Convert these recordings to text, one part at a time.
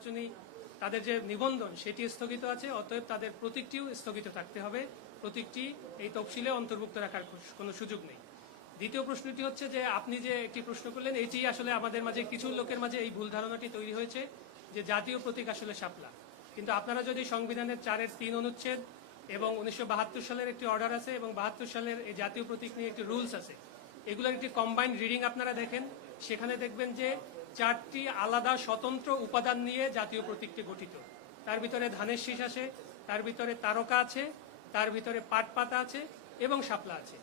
নির্বাচনী তাদের যে নিবন্ধন, সেটি স্থগিত আছে, অতএব তাদের প্রতীকটিও স্থগিত থাকতে হবে। প্রতীকটি এই তফসিলে অন্তর্ভুক্ত রাখার কোনো সুযোগ নেই। দ্বিতীয় প্রশ্নটি হচ্ছে যে, আপনি যে একটি প্রশ্ন করলেন, এটি আসলে আমাদের মাঝে, কিছু লোকের মাঝে এই ভুল ধারণাটি তৈরি হয়েছে যে জাতীয় প্রতীক আসলে শাপলা। কিন্তু আপনারা যদি সংবিধানের চারের তিন অনুচ্ছেদ এবং উনিশশো বাহাত্তর সালের একটি অর্ডার আছে এবং বাহাত্তর সালের এই জাতীয় প্রতীক নিয়ে একটি রুলস আছে, এগুলোর একটি কম্বাইন্ড রিডিং আপনারা দেখেন। সেখানে দেখবেন যে চারটি আলাদা স্বতন্ত্র উপাদান নিয়ে জাতীয় প্রতীকটি গঠিত। তার ভিতরে ধানের শীষ আছে, তার ভিতরে তারকা আছে, তার ভিতরে পাট পাতা আছে এবং শাপলা আছে।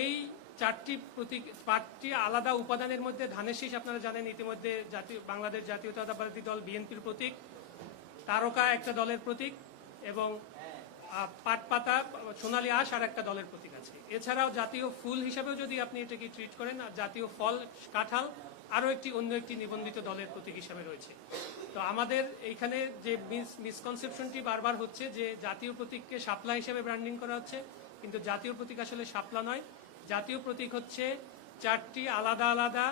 এই চারটি প্রতীক পাঁচটি আলাদা উপাদানের মধ্যে ধানের শীষ আপনারা জানেন, ইতিমধ্যে জাতীয়, বাংলাদেশ জাতীয়তাবাদী দল বিএনপির প্রতীক, তারকা একটা দলের প্রতীক এবং পাট পাতা, সোনালী আঁশ আর একটা দলের প্রতীক আছে। এছাড়াও জাতীয় ফুল হিসাবেও যদি আপনি এটাকে ট্রিট করেন জাতীয় ফল, কাঁঠাল আরও একটি, অন্য একটি নিবন্ধিত দলের প্রতীক হিসাবে রয়েছে। তো আমাদের এইখানে যে মিসকনসেপশনটি বারবার হচ্ছে যে জাতীয় প্রতীককে শাপলা হিসেবে ব্র্যান্ডিং করা হচ্ছে, কিন্তু জাতীয় প্রতীক আসলে শাপলা নয়। জাতীয় প্রতীক হচ্ছে চারটি আলাদা আলাদা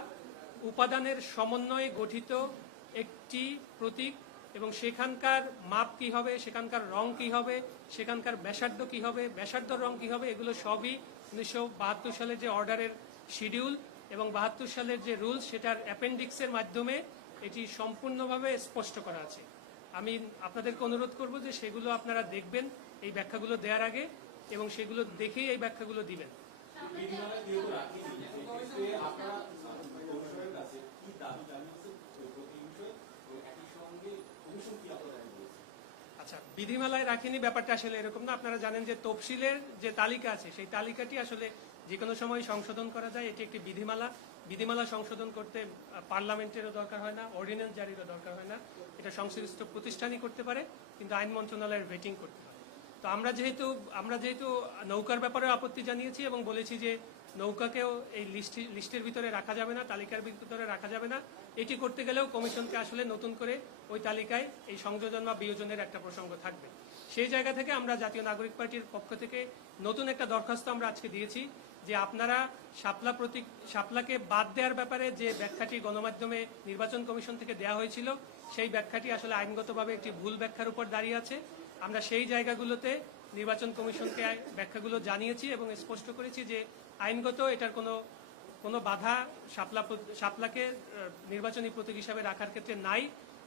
উপাদানের সমন্বয়ে গঠিত একটি প্রতীক, এবং সেখানকার মাপ কি হবে, সেখানকার রং কি হবে, সেখানকার ব্যাসার্ধ কি হবে ব্যাসার্ধ রং কি হবে, এগুলো সবই উনিশশো সালের যে অর্ডারের শিডিউল এবং বাহাত্তর সালের যে রুলস, সেটার অ্যাপেন্ডিক্সের মাধ্যমে এটি সম্পূর্ণভাবে স্পষ্ট করা আছে। আমি আপনাদেরকে অনুরোধ করব যে সেগুলো আপনারা দেখবেন, এই ব্যাখ্যাগুলো দেওয়ার আগে, এবং সেগুলো দেখেই এই ব্যাখ্যাগুলো দিবেন। আচ্ছা বিধিমালায় রাখিনি ব্যাপারটা আসলে এরকম না। আপনারা জানেন যে তফসিলের যে তালিকা আছে, সেই তালিকাটি আসলে যে কোনো সময় সংশোধন করা যায়, এটি একটি বিধিমালা। বিধিমালা সংশোধন করতে পার্লামেন্টেরও দরকার হয় না, অর্ডিন্যান্স জারিরও দরকার হয় না। এটা সংশ্লিষ্ট প্রতিষ্ঠানই করতে পারে, কিন্তু আইন মন্ত্রণালয়ের ভেটিং করতে হয় তো আমরা যেহেতু আমরা যেহেতু নৌকার ব্যাপারে আপত্তি জানিয়েছি এবং বলেছি যে নৌকাকেও এই লিস্টি লিস্টের ভিতরে রাখা যাবে না, তালিকার ভিতরে রাখা যাবে না, এটি করতে গেলেও কমিশনকে আসলে নতুন করে ওই তালিকায় এই সংযোজন বা বিয়োজনের একটা প্রসঙ্গ থাকবে। সেই জায়গা থেকে আমরা জাতীয় নাগরিক পার্টির পক্ষ থেকে নতুন একটা দরখাস্ত আমরা আজকে দিয়েছি। যে আপনারা শাপলা প্রতীক শাপলাকে বাদ দেওয়ার ব্যাপারে যে ব্যাখ্যাটি গণমাধ্যমে নির্বাচন কমিশন থেকে দেওয়া হয়েছিল, সেই ব্যাখ্যাটি আসলে আইনগতভাবে একটি ভুল ব্যাখ্যার উপর দাঁড়িয়ে আছে। আমরা সেই জায়গাগুলোতে নির্বাচন কমিশনকে ব্যাখ্যাগুলো জানিয়েছি এবং স্পষ্ট করেছি যে আইনগত এটার কোনো কোনো বাধা শাপলা শাপলাকে নির্বাচনী প্রতীক হিসাবে রাখার ক্ষেত্রে নাই।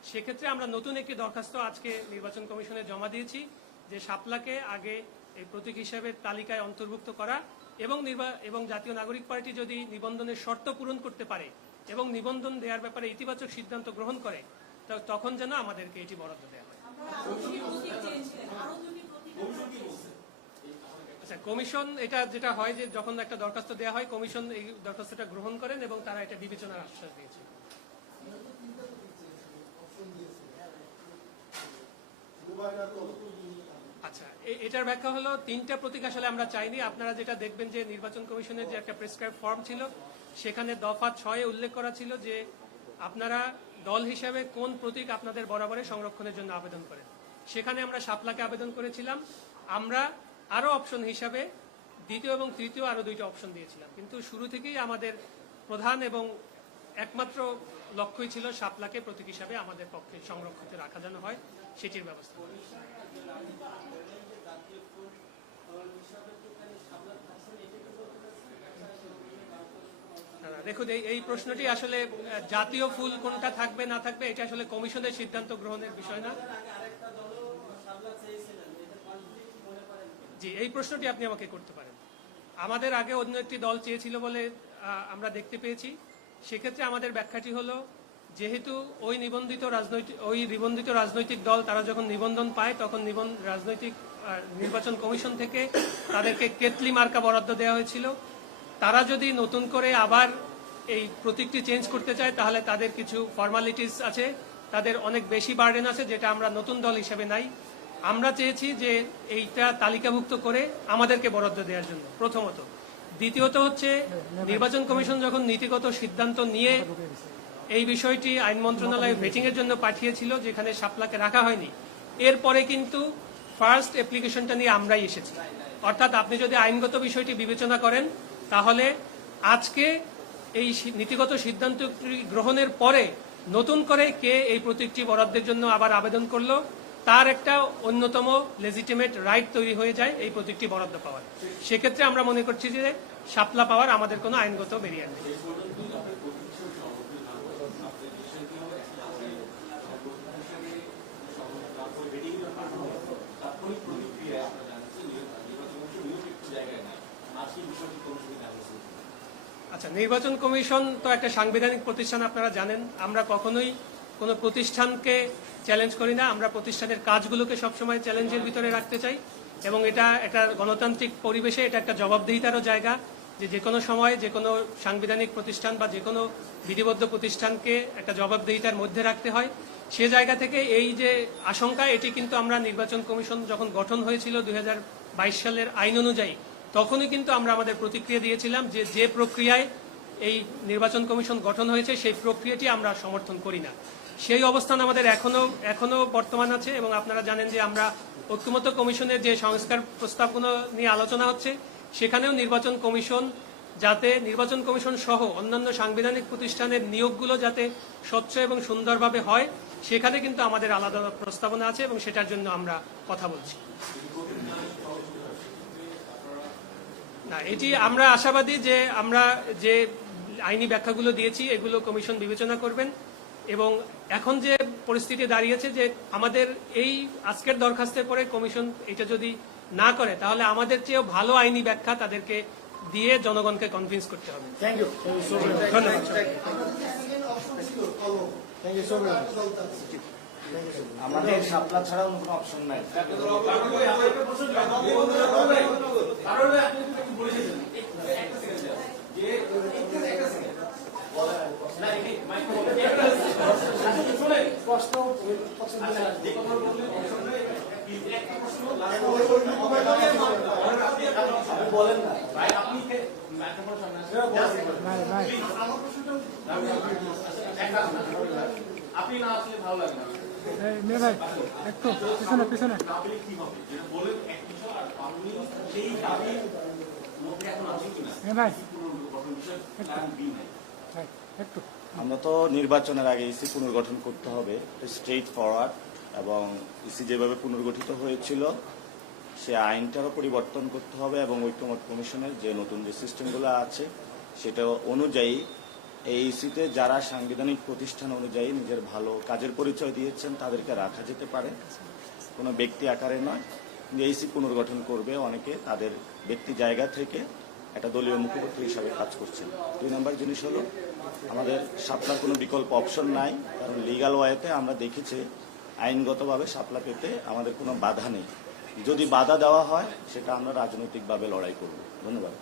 সেক্ষেত্রে আমরা নতুন একটি দরখাস্ত আজকে নির্বাচন কমিশনে জমা দিয়েছি যে শাপলাকে আগে এই প্রতীক হিসাবে তালিকায় অন্তর্ভুক্ত করা এবং এবং জাতীয় নাগরিক পার্টি যদি নিবন্ধনের শর্ত পূরণ করতে পারে এবং নিবন্ধন দেওয়ার ব্যাপারে ইতিবাচক সিদ্ধান্ত গ্রহণ করে তখন যেন আমাদেরকে এটি বরাদ্দ দেওয়া হয়। আচ্ছা কমিশন এটা যেটা হয় যে যখন একটা দরখাস্ত দেওয়া হয়, কমিশন এই দরখাস্তটা গ্রহণ করেন এবং তারা এটা বিবেচনার আশ্বাস দিয়েছে। আচ্ছা এটার ব্যাখ্যা হলো তিনটা প্রতীক আসলে আমরা চাইনি। আপনারা যেটা দেখবেন যে নির্বাচন কমিশনের যে একটা প্রেসক্রাইব ফর্ম ছিল, সেখানে দফা ছয়ে উল্লেখ করা ছিল যে আপনারা দল হিসাবে কোন প্রতীক আপনাদের বরাবরে সংরক্ষণের জন্য আবেদন করেন। সেখানে আমরা সাপলাকে আবেদন করেছিলাম। আমরা আরও অপশন হিসাবে দ্বিতীয় এবং তৃতীয় আরও দুইটা অপশন দিয়েছিলাম। কিন্তু শুরু থেকেই আমাদের প্রধান এবং একমাত্র লক্ষ্যই ছিল সাপলাকে প্রতীক হিসাবে আমাদের পক্ষে সংরক্ষিত রাখা যেন হয়। সেটির ব্যবস্থা। দেখুন, এই প্রশ্নটি আসলে জাতীয় ফুল কোনটা থাকবে, না থাকবে, এটা আসলে কমিশনের সিদ্ধান্ত গ্রহণের বিষয় না। জি, এই প্রশ্নটি আপনি আমাকে করতে পারেন। আমাদের আগে অন্য একটি দল চেয়েছিল বলে আমরা দেখতে পেয়েছি। সেক্ষেত্রে আমাদের ব্যাখ্যাটি হলো যেহেতু ওই নিবন্ধিত রাজনৈতিক, ওই নিবন্ধিত রাজনৈতিক দল তারা যখন নিবন্ধন পায়, তখন রাজনৈতিক নির্বাচন কমিশন থেকে তাদেরকে কেতলি মার্কা বরাদ্দ দেওয়া হয়েছিল। তারা যদি নতুন করে আবার এই প্রতীকটি চেঞ্জ করতে চায়, তাহলে তাদের কিছু ফর্মালিটিস আছে। তাদের অনেক বেশি বার্ডেন আছে, যেটা আমরা নতুন দল হিসেবে নাই। আমরা চেয়েছি যে এইটা তালিকাভুক্ত করে আমাদেরকে বরাদ্দ দেওয়ার জন্য, প্রথমত। দ্বিতীয়ত হচ্ছে, নির্বাচন কমিশন যখন নীতিগত সিদ্ধান্ত নিয়ে এই বিষয়টি আইন মন্ত্রণালয় ভেটিং এর জন্য পাঠিয়েছিল, যেখানে শাপলাকে রাখা হয়নি। এরপরে কিন্তু ফার্স্ট অ্যাপ্লিকেশনটা নিয়ে আমরাই এসেছি। অর্থাৎ আপনি যদি আইনগত বিষয়টি বিবেচনা করেন, তাহলে আজকে এই নীতিগত সিদ্ধান্ত গ্রহণের পরে নতুন করে কে এই প্রতীকটি বরাদ্দের জন্য আবার আবেদন করল, তার একটা অন্যতম লেজিটিমেট রাইট তৈরি হয়ে যায় এই প্রতীকটি বরাদ্দ পাওয়ার। সেক্ষেত্রে আমরা মনে করছি যে শাপলা পাওয়ার আমাদের কোনো আইনগত বেরিয়ে নেই এই পর্যন্তই আপনার প্রতিষ্ঠান সভাপতি থাকবে আপনার ডিসিশন কি হবে প্রতিষ্ঠানে সভাপতি তারপরে মিটিং পাঠানো তাৎক্ষণিক প্রতিক্রিয়ায় আপনারা জানাচ্ছেন নির্বাচন কমিশন নিয়োগ একটু জায়গায় নাই আজকে বিষয়টি কমিশনে জানিয়েছেন আচ্ছা নির্বাচন কমিশন তো একটা সাংবিধানিক প্রতিষ্ঠান, আপনারা জানেন। আমরা কখনোই কোনো প্রতিষ্ঠানকে চ্যালেঞ্জ করি না। আমরা প্রতিষ্ঠানের কাজগুলোকে সবসময় চ্যালেঞ্জের ভিতরে রাখতে চাই এবং এটা একটা গণতান্ত্রিক পরিবেশে এটা একটা জবাবদিহিতারও জায়গা যে যে কোনো সময় যে কোনো সাংবিধানিক প্রতিষ্ঠান বা যে কোনো বিধিবদ্ধ প্রতিষ্ঠানকে একটা জবাবদিহিতার মধ্যে রাখতে হয়। সে জায়গা থেকে এই যে আশঙ্কা, এটি কিন্তু আমরা নির্বাচন কমিশন যখন গঠন হয়েছিল দুই হাজার বাইশ সালের আইন অনুযায়ী, তখনই কিন্তু আমরা আমাদের প্রতিক্রিয়া দিয়েছিলাম যে যে প্রক্রিয়ায় এই নির্বাচন কমিশন গঠন হয়েছে, সেই প্রক্রিয়াটি আমরা সমর্থন করি না। সেই অবস্থান আমাদের এখনও এখনও বর্তমান আছে এবং আপনারা জানেন যে আমরা ঐক্যমত কমিশনের যে সংস্কার প্রস্তাবগুলো নিয়ে আলোচনা হচ্ছে, সেখানেও নির্বাচন কমিশন যাতে, নির্বাচন কমিশন সহ অন্যান্য সাংবিধানিক প্রতিষ্ঠানের নিয়োগগুলো যাতে স্বচ্ছ এবং সুন্দরভাবে হয়, সেখানে কিন্তু আমাদের আলাদা প্রস্তাবনা আছে এবং সেটার জন্য আমরা কথা বলছি। না, এটি আমরা আশাবাদী যে আমরা যে আইনি ব্যাখ্যাগুলো দিয়েছি এগুলো কমিশন বিবেচনা করবেন। এবং এখন যে পরিস্থিতি দাঁড়িয়েছে যে আমাদের এই আজকের দরখাস্তের পরে কমিশন এটা যদি না করে তাহলে আমাদের চেয়েও ভালো আইনি ব্যাখ্যা তাদেরকে দিয়ে জনগণকে কনভিন্স করতে হবে. আমাদের শাপলা ছাড়া অন্য কোনো অপশন নাই। কারণ বলেন না ভাই আপনি আপনি না আসলে ভালো লাগবে না মেয়ে ভাই একটু পিছনে পিছনে বলেন এক বিষয় আর আপনি সেই দাবির একটু। আমরা তো নির্বাচনের আগে ইসি পুনর্গঠন করতে হবে স্ট্রেট ফরওয়ার্ড এবং ইসি যেভাবে পুনর্গঠিত হয়েছিল, সে আইনটারও পরিবর্তন করতে হবে, এবং ঐক্যমত কমিশনের যে নতুন যে সিস্টেমগুলো আছে, সেটা অনুযায়ী এই ইসিতে যারা সাংবিধানিক প্রতিষ্ঠান অনুযায়ী নিজের ভালো কাজের পরিচয় দিয়েছেন, তাদেরকে রাখা যেতে পারে। কোনো ব্যক্তি আকারে নয়। এইসি পুনর্গঠন করবে অনেকে, তাদের ব্যক্তি জায়গা থেকে একটা দলীয় মুখপাত্র হিসাবে কাজ করছেন। দুই নম্বর জিনিস হলো, আমাদের সাপলার কোনো বিকল্প অপশন নাই, কারণ লিগাল ওয়েতে আমরা দেখেছি আইনগতভাবে সাপলা পেতে আমাদের কোনো বাধা নেই। যদি বাধা দেওয়া হয়, সেটা আমরা রাজনৈতিকভাবে লড়াই করব। ধন্যবাদ।